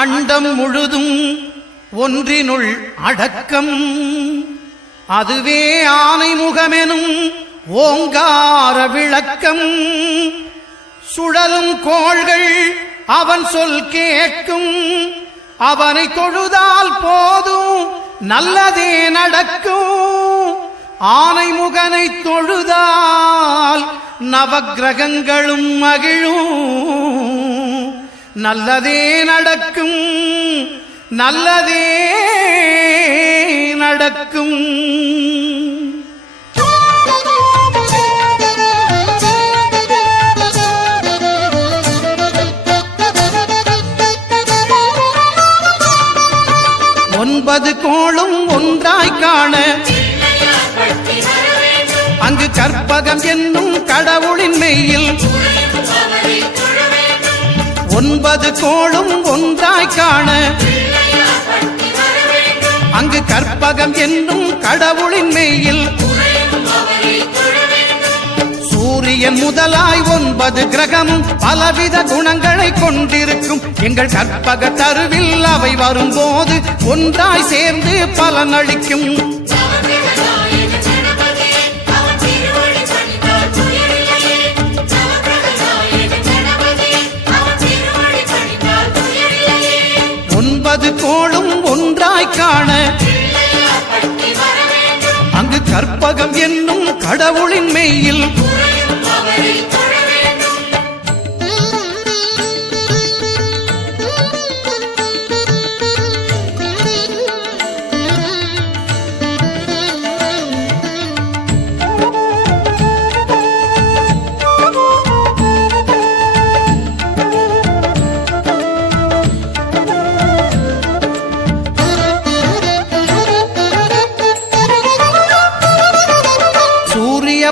அண்டம் முழுதும் ஒன்றினுள் அடக்கம். அதுவே ஆனை முகமெனும் ஓங்கார விளக்கம். சுழலும் கோள்கள் அவன் சொல் கேட்கும். அவனை தொழுதால் போதும் நல்லதே நடக்கும். ஆனை முகனை தொழுதால் நவக்கிரகங்களும் மகிழும். நல்லதே நடக்கும், நல்லதே நடக்கும். ஒன்பது கோளும் ஒன்றாய் காண அங்கு கற்பகம் என்னும் கடவுளின் மெய்யில். ஒன்பது கோளும் ஒன்றாய் காண அங்கு கற்பகம் என்னும் கடவுளின் மெய்யில். சூரியன் முதலாய் 9 கிரகமும் பலவித குணங்களை கொண்டிருக்கும். எங்கள் கற்பக தருவில் அவை வரும்போது ஒன்றாய் சேர்ந்து பலனளிக்கும். ஒன்பது கோளும் ஒன்றாய் காண அங்கு கற்பகம் என்னும் கடவுளின் மெய்யில்.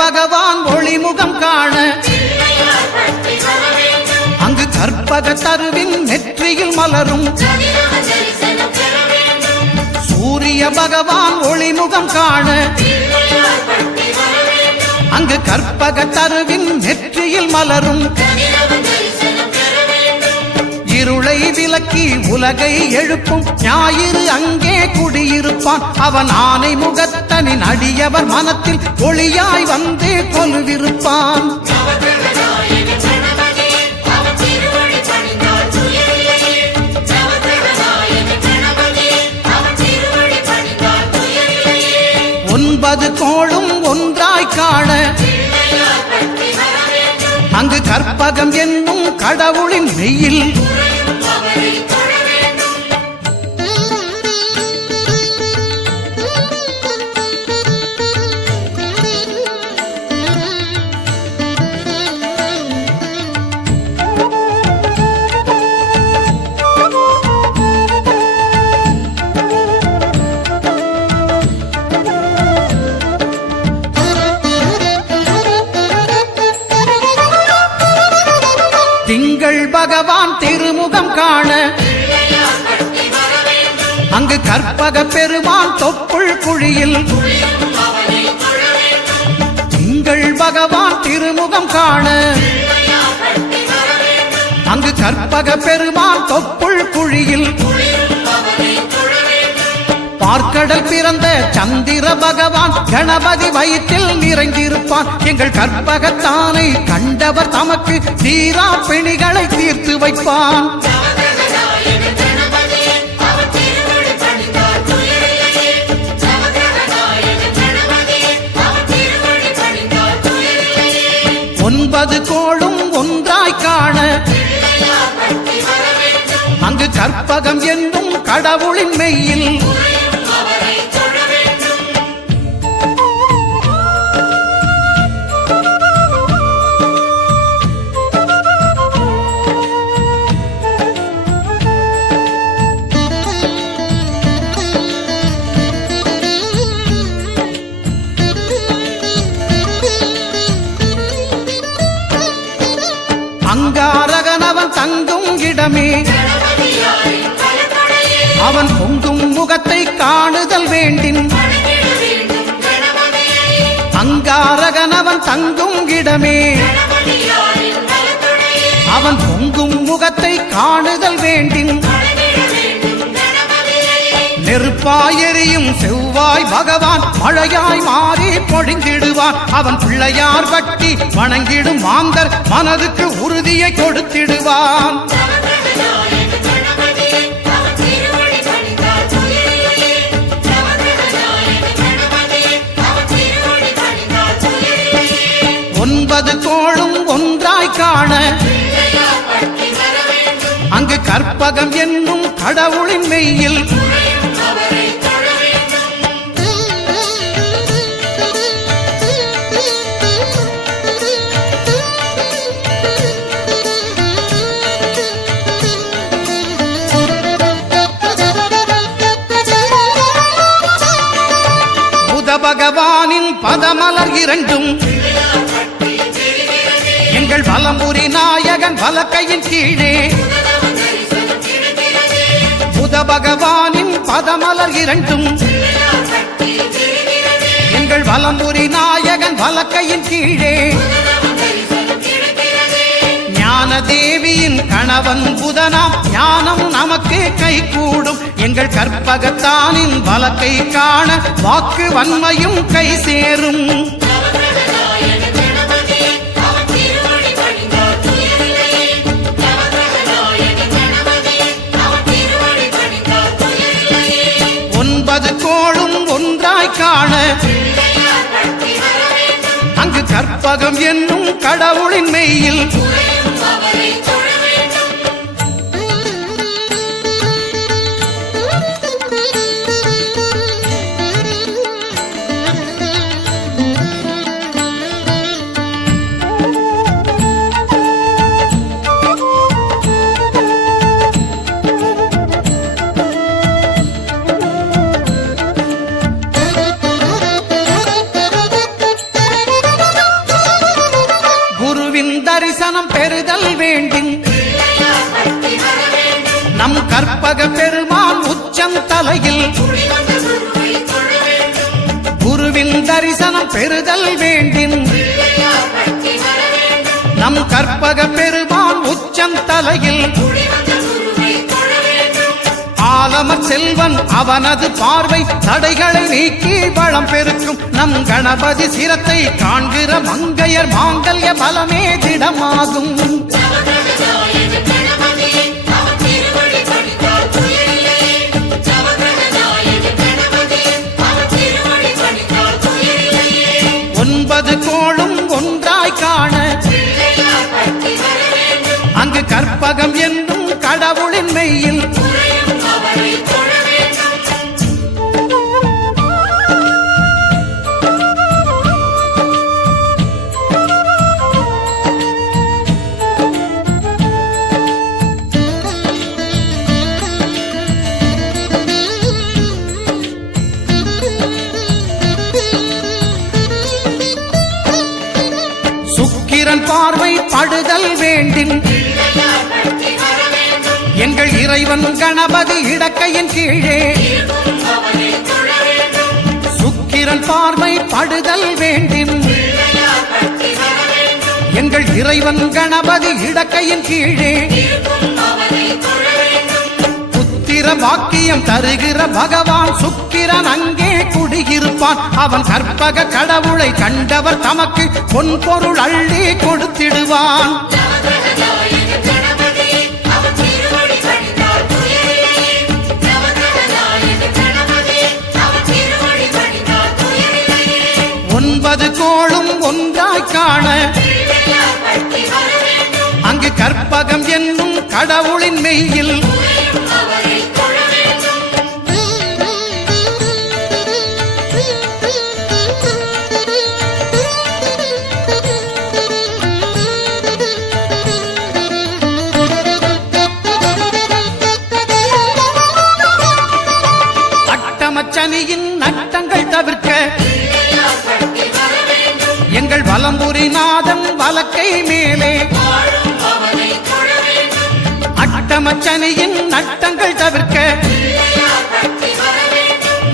பகவான் ஒளிமுகம் காண அங்கு கற்பக தருவின் நெற்றியில் மலரும். சூரிய பகவான் ஒளிமுகம் காண அங்கு கற்பக தருவின் நெற்றியில் மலரும். இருளை விலக்கி உலகை எழுப்பும் ஞாயிறு அங்கே குடியிருப்பான். அவன் ஆனை முகத்தனின் அடியவர் மனத்தில் ஒளியாய் வந்து கொலுவிருப்பான். ஒன்பது கோளும் ஒன்றாய் காண அங்கு கற்பகம் என்னும் கடவுளின் மெய்யில். திங்கள் பகவான் திருமுகம் காண அங்கு கற்பக பெருமான் தொப்புள் குழியில். திங்கள் பகவான் திருமுகம் காண அங்கு கற்பக பெருமான் தொப்புள் குழியில். பார்க்கடல் பிறந்த சந்திர பகவான் கணபதி வயிற்றில் நிறைந்திருப்பான். எங்கள் கற்பகத்தானை கண்டவர் தமக்கு தீரா பிணிகளை தீர்த்து வைப்பான். ஒன்பது கோளும் ஒன்றாய் காண அங்கு கற்பகம் என்னும் கடவுளின் மெய்யில். அங்காரகனவன் தங்கும் இடமே அவன் பொங்கும் முகத்தை காணுதல் வேண்டின். அங்காரகனவன் தங்கும் இடமே அவன் பொங்கும் முகத்தை காணுதல் வேண்டின். நெருப்பாய் எரியும் செவ்வாய் பகவான் மழையாய் மாறி பொழிந்திடுவான். அவன் பிள்ளையார் பட்டி வணங்கிடும் மாந்தர் மனதுக்கு உறுதியை கொடுத்திடுவான். ஒன்பது கோளும் ஒன்றாய் காண அங்கு கற்பகம் என்னும் கடவுளின் மெய்யில் புத பகவானின் பதமலர் இரண்டும் எங்கள் வலம்புரி நாயகன் வலக்கையின் கீழே புத பகவானின் பதமலர் இரண்டும் எங்கள் வலம்புரி நாயகன் வலக்கையின் கீழே ஞான தேவியின் கணவன் புதனாம் ஞானம் நமக்கு கை கூடும். எங்கள் கற்பகத்தானின் வலக்கை காண வாக்கு வன்மையும் கை சேரும். ஒன்பது கோளும் ஒன்றாய் காண அங்கு கற்பகம் என்னும் கடவுளின் மெய்யில் தரிசனம் பெறுதல் வேண்டும். நம் கற்பக பெருமான் உச்சம் தலையில் குருவின் தரிசனம் பெறுதல் வேண்டும். நம் கற்பக பெருமான் உச்சம் தலையில் ஆலமர் செல்வன் அவனது பார்வை தடைகளை நீக்கி வளம் பெருக்கும். நம் கணபதி சிரத்தை காண்கிற மங்கையர் மாங்கல்ய பலமே திடமாகும். ஒன்பது கோளும் ஒன்றாய் காண அங்கு கற்பகம் என்னும் கடவுளின் மெய்யில் சுக்கிரன் பார்வை படுதல் வேண்டும். எங்கள் இறைவன் கணபதி இடக்கையின் கீழே சுக்கிரன் பார்வை படுதல் வேண்டும். எங்கள் இறைவன் கணபதி இடக்கையின் கீழே புத்திர பாக்கியம் தருகிற பகவான் சுக்கிரன் அங்கே குடியிருப்பான். அவன் கற்பக கடவுளை கண்டவர் தமக்கு பொன் பொருள் அள்ளி கொடுத்திடுவான். ஒன்பது கோளும் ஒன்றாய் காண அங்கு கற்பகம் என்னும் கடவுளின் மெய்யில் அட்டமச்சனியின் நட்டங்கள் தவிர்க்க எங்கள் வலம்புரி நாதன் வலக்கை மேலே அட்டமச்சனியின் நட்டங்கள் தவிர்க்க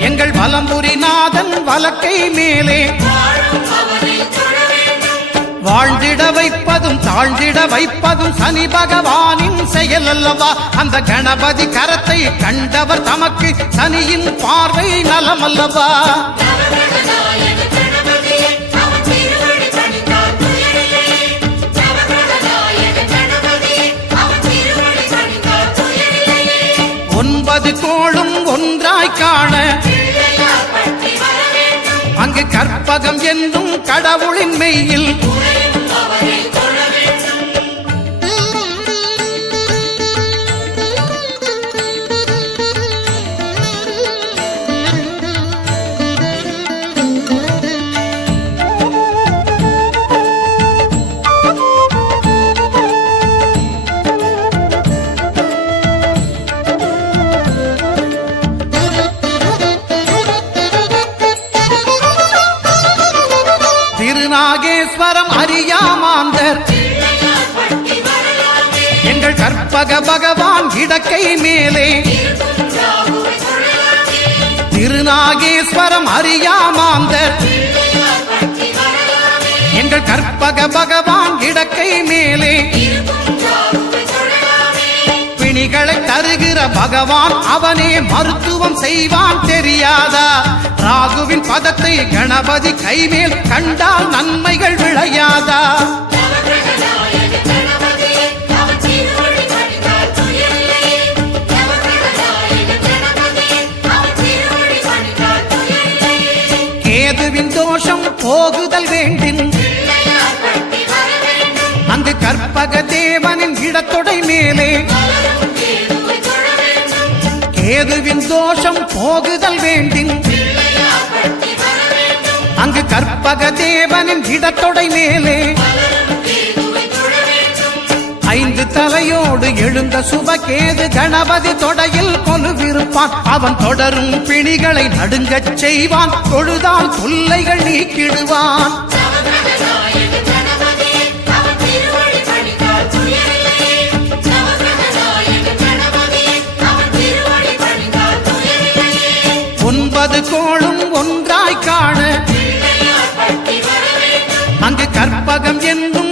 எங்கள் வலம்புரி நாதன் வலக்கை மேலே வாழ்ந்திட வைப்பதும் தாழ்ந்திட வைப்பதும் சனி பகவானின் செயல் அல்லவா. அந்த கணபதி கரத்தை கண்ட கண்டவர் தமக்கு சனியின் பார்வை நலமல்லவா. ஒன்பது கோளும் ஒன்றாய் காண அங்கு கற்பகம் என்னும் கடவுளின் மெய்யில் திருநாகேஸ்வரம் அறியாமாந்தர் எங்கள் கற்பக பகவான் இடக்கை மேலே. திருநாகேஸ்வரம் அறியாமாந்தர் எங்கள் கற்பக பகவான் இடக்கை மேலே. பிணிகளை தருகிற பகவான் அவனே மருத்துவம் செய்வான் தெரியாதா. ராகுவின் பதத்தை கணபதி கைமேல் கண்டால் நன்மைகள் விளையாதா. கேதுவின் தோஷம் போகுதல் வேண்டின் அங்கு கற்பக தேவனின் இடத்தொடை மேலே. கேதுவின் தோஷம் போகுதல் வேண்டின் அங்கு கற்பக தேவனின் இடத்தொடை மேலே. ஐந்து தலையோடு எழுந்த சுபகேது கணபதி தொடையில் கொலுவிருப்பான். அவன் தொடரும் பிணிகளை நடுங்கச் செய்வான். தொழுதால் தொல்லைகள் நீக்கிடுவான். ஒன்பது கோளும் ஒன்றாய் காண அங்கு கற்பகம் என்னும்